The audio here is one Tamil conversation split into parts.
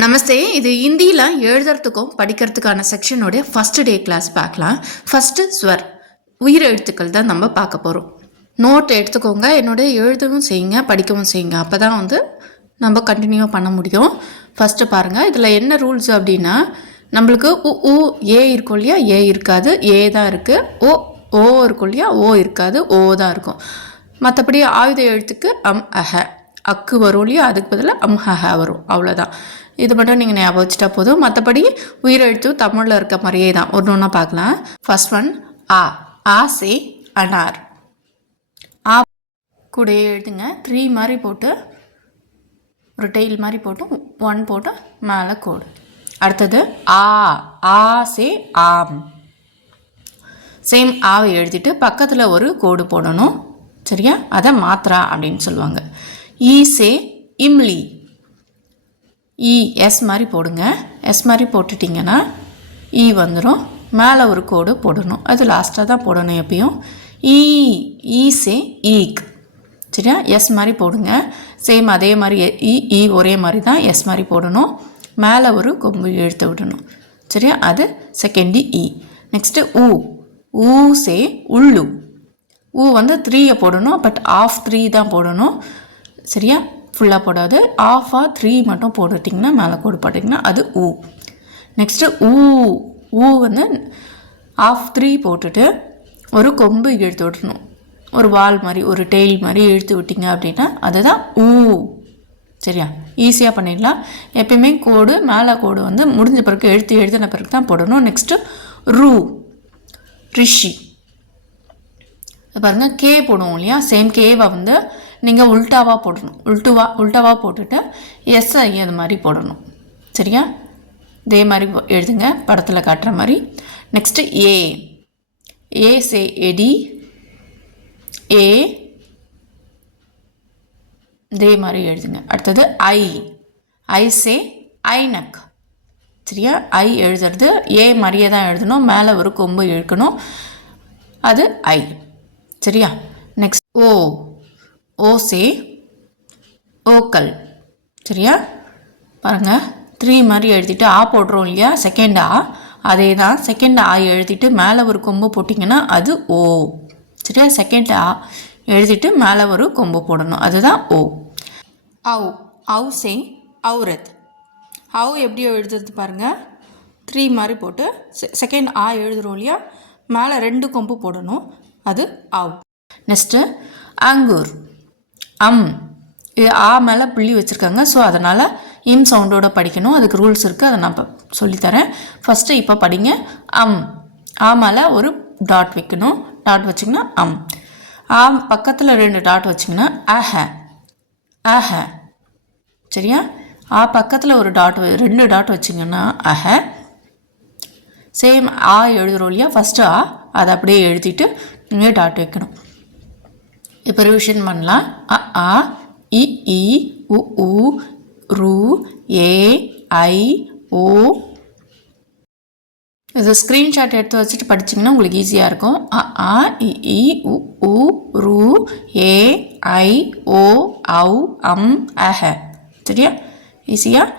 நமஸ்தே. இது ஹிந்தியில் எழுதுறதுக்கும் படிக்கிறதுக்கான செக்ஷனுடைய ஃபஸ்ட் டே கிளாஸ் பார்க்கலாம். ஃபஸ்ட்டு ஸ்வர் உயிர் எழுத்துக்கள் தான் நம்ம பார்க்க போகிறோம். நோட் எடுத்துக்கோங்க. என்னுடைய எழுதவும் செய்யுங்க, படிக்கவும் செய்யுங்க. அப்போ தான் நம்ம கண்டினியூவாக பண்ண முடியும். ஃபஸ்ட்டு பாருங்கள், இதில் என்ன ரூல்ஸ் அப்படின்னா, நம்மளுக்கு உ ஏ இருக்கும் இல்லையா, ஏ இருக்காது, ஏ தான் இருக்குது. ஓ இருக்கும் இல்லையா, ஓ இருக்காது, ஓ தான் இருக்கும். மற்றபடி ஆயுத எழுத்துக்கு அஹ அக்கு வரும் இல்லையா, அதுக்கு பதிலாக ஹஹ வரும். அவ்வளோதான். இது மட்டும் நீங்கள் ஞாபகம் வச்சுட்டா போதும். மற்றபடி உயிரெழுத்து தமிழில் இருக்க மாதிரியே தான். ஒன்று பார்க்கலாம். ஃபர்ஸ்ட் ஒன் ஆ சே அனார். ஆ கூட எழுதுங்க. 3 மாதிரி போட்டு ஒரு டெய்ல் மாதிரி போட்டு 1 போட்டு மேலே கோடு. அடுத்தது ஆ சே ஆம். சேம் ஆவை எழுதிட்டு பக்கத்தில் ஒரு கோடு போடணும். சரியா? அதை மாத்ரா அப்படின்னு சொல்லுவாங்க. ஈ சே இம்லி. எஸ் மாதிரி போடுங்க. எஸ் மாதிரி போட்டுட்டிங்கன்னா வந்துடும். மேலே ஒரு கோடு போடணும். அது லாஸ்ட்டாக தான் போடணும் எப்பயும். ஈ சே ஈக். சரியா? எஸ் மாதிரி போடுங்க. சேம் அதே மாதிரி ஒரே மாதிரி தான் எஸ் மாதிரி போடணும். மேலே ஒரு கொம்பு இழுத்து விடணும். சரியா? அது செகண்ட் இ. நெக்ஸ்ட்டு ஊ சே உள்ளு. 3 போடணும். பட் ஆஃப் 3 தான் போடணும். சரியா? ஃபுல்லாக போடாது. ஆஃபாக 3 மட்டும் போட்டுட்டிங்கன்னா மேலே கோடு போட்டிங்கன்னா அது ஊ. நெக்ஸ்ட்டு ஊ ஆஃப் 3 போட்டுட்டு ஒரு கொம்பு இழுத்து விடணும். ஒரு வால் மாதிரி ஒரு டெய்ல் மாதிரி இழுத்து விட்டிங்க அப்படின்னா அதுதான் ஊ. சரியா? ஈஸியாக பண்ணிடலாம். எப்பயுமே கோடு மேலே கோடு முடிஞ்ச பிறகு எழுதின பிறகு தான் போடணும். நெக்ஸ்ட்டு ரிஷி. பாருங்கள், கே போடுவோம் இல்லையா, சேம் கேவை நீங்கள் உல்ட்டாவாக போடணும். உல்ட்டாவாக போட்டுட்டு எஸ்ஐ அது மாதிரி போடணும். சரியா? இதே மாதிரி எழுதுங்க, படத்தில் காட்டுற மாதிரி. நெக்ஸ்ட்டு ஏ சே எடி. இதே மாதிரி எழுதுங்க. அடுத்தது ஐ சே ஐனக். சரியா? ஐ எழுதுறது ஏ மாதிரியே தான் எழுதணும். மேலே ஒரு கொம்பு இழுக்கணும். அது ஐ. சரியா? நெக்ஸ்ட் ஓ சே ஓக்கல். சரியா? பாருங்கள், 3 மாதிரி எழுதிட்டு ஆ போடுறோம் இல்லையா, செகண்ட் ஆ அதே தான். செகண்ட் ஆ எழுதிட்டு மேலே ஒரு கொம்பு போட்டிங்கன்னா அது ஓ. சரியா? செகண்ட் ஆ எழுதிட்டு மேலே ஒரு கொம்பு போடணும். அதுதான் ஓ. அவு சே அவுரத். எப்படி எழுதுறது பாருங்கள், 3 மாதிரி போட்டு செகண்ட் ஆ எழுதுகிறோம் இல்லையா, மேலே 2 கொம்பு போடணும். அது ஆவ். நெக்ஸ்ட்டு அங்கூர். இது ஆ மேலே புள்ளி வச்சுருக்காங்க. ஸோ அதனால் இம் சவுண்டோடு படிக்கணும். அதுக்கு ரூல்ஸ் இருக்குது, அதை நான் சொல்லித்தரேன். ஃபஸ்ட்டு இப்போ படிங்க. ஆ மேலே ஒரு டாட் வைக்கணும். டாட் வச்சிங்கன்னா ஆ பக்கத்தில் 2 டாட் வச்சிங்கன்னா அஹ. சரியா? ஆ பக்கத்தில் ஒரு 2 டாட் வச்சிங்கன்னா அஹ. சேம் ஆ எழுதுகிறோம் இல்லையா, ஃபஸ்ட்டு அதை அப்படியே எழுதிட்டு நீங்கள் டாட் வைக்கணும். இப்போ ரிவிஷன் பண்ணலாம். ஆ இ உ ரு ஏ ஐ ஓ. இது ஸ்க்ரீன்ஷாட் எடுத்து வச்சுட்டு படிச்சிங்கன்னா உங்களுக்கு ஈஸியாக இருக்கும். ஆ இ உ ரு ஏ ஐ ஓ ஔ அஹ. சரியா? ஈஸியாக.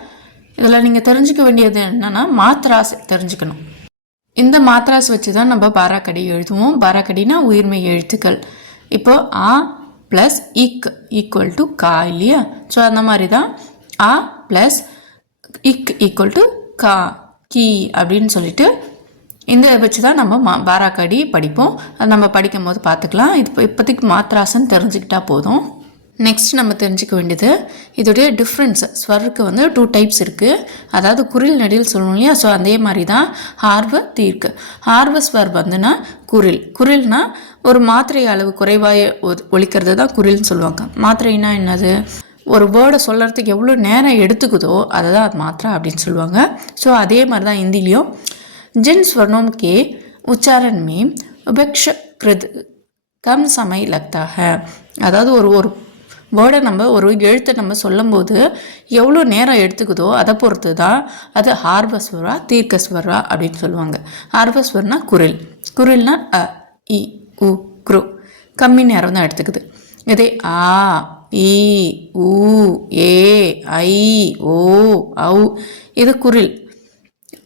இதில் நீங்கள் தெரிஞ்சுக்க வேண்டியது என்னென்னா மாத்ராஸ் தெரிஞ்சுக்கணும். இந்த மாத்ராஸ் வச்சு தான் நம்ம பாராக்கடி எழுதுவோம். பாராக்கடினா உயிர்மை எழுத்துக்கள். இப்போ ஆ ப்ளஸ் இக் ஈக்குவல் டு கா இல்லையா? ஸோ அந்த மாதிரி தான் ஆ ப்ளஸ் இக் ஈக்குவல் டு கா கீ அப்படின்னு சொல்லிட்டு இந்த வச்சு தான் நம்ம பாராக்கடி படிப்போம். அது நம்ம படிக்கும் போது பார்த்துக்கலாம். இப்போதைக்கு மாத்ராஸ்ன்னு தெரிஞ்சுக்கிட்டா போதும். நெக்ஸ்ட் நம்ம தெரிஞ்சுக்க வேண்டியது இதோடைய டிஃப்ரென்ஸ். ஸ்வருக்கு 2 டைப்ஸ் இருக்குது. அதாவது குரில் நெடில் சொல்லணும் இல்லையா, ஸோ அதே மாதிரி தான் ஹார்வ தீர்க்கு. ஹார்வ ஸ்வர் குரில்னா ஒரு மாத்திரை அளவு குறைவாக ஒலிக்கிறது தான் குரில்னு சொல்லுவாங்க. மாத்திரைனா என்னது? ஒரு வேர்டை சொல்கிறதுக்கு எவ்வளோ நேரம் எடுத்துக்குதோ அதை தான் அது மாத்திரை அப்படின்னு சொல்லுவாங்க. ஸோ அதே மாதிரி தான் ஹிந்திலையும் ஜின் ஸ்வர்ணம் கே உச்சாரண் में उपेक्षाकृत कम समय लगता है. அதாவது ஒரு வேர்டை ஒரு எழுத்தை நம்ம சொல்லும்போது எவ்வளோ நேரம் எடுத்துக்குதோ அதை பொறுத்து தான் அது ஹார்வஸ்வரா தீர்க்கஸ்வரா அப்படின்னு சொல்லுவாங்க. ஹார்வஸ்வர்னா குரில்னா அ இ உ க்ரு கம்மி நேரம் தான் எடுத்துக்குது. இதே ஈ ஊ ஏ ஐ ஓ ஔ. இது குரில்.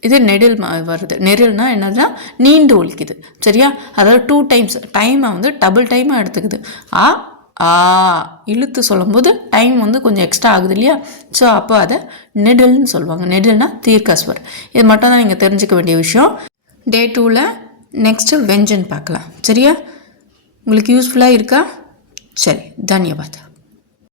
இது நெடில் வருது. நெடில்னா என்னதுன்னா நீண்டு ஒலிக்குது. சரியா? அதாவது 2 டைம்ஸ் டைமை வந்து டபுள் டைமாக எடுத்துக்குது. ஆ ஆ இழுத்து சொல்லும்போது டைம் வந்து கொஞ்சம் எக்ஸ்ட்ரா ஆகுது இல்லையா? ஸோ அப்போ அதை நெடில்னு சொல்லுவாங்க. நெடில்னா தீர்க்கஸ்வர். இது மட்டும் தான் நீங்கள் தெரிஞ்சுக்க வேண்டிய விஷயம். டே 2ல் நெக்ஸ்ட்டு வெஞ்சன் பார்க்கலாம். சரியா? உங்களுக்கு யூஸ்ஃபுல்லாக இருக்கா? சரி, தன்யவாத்.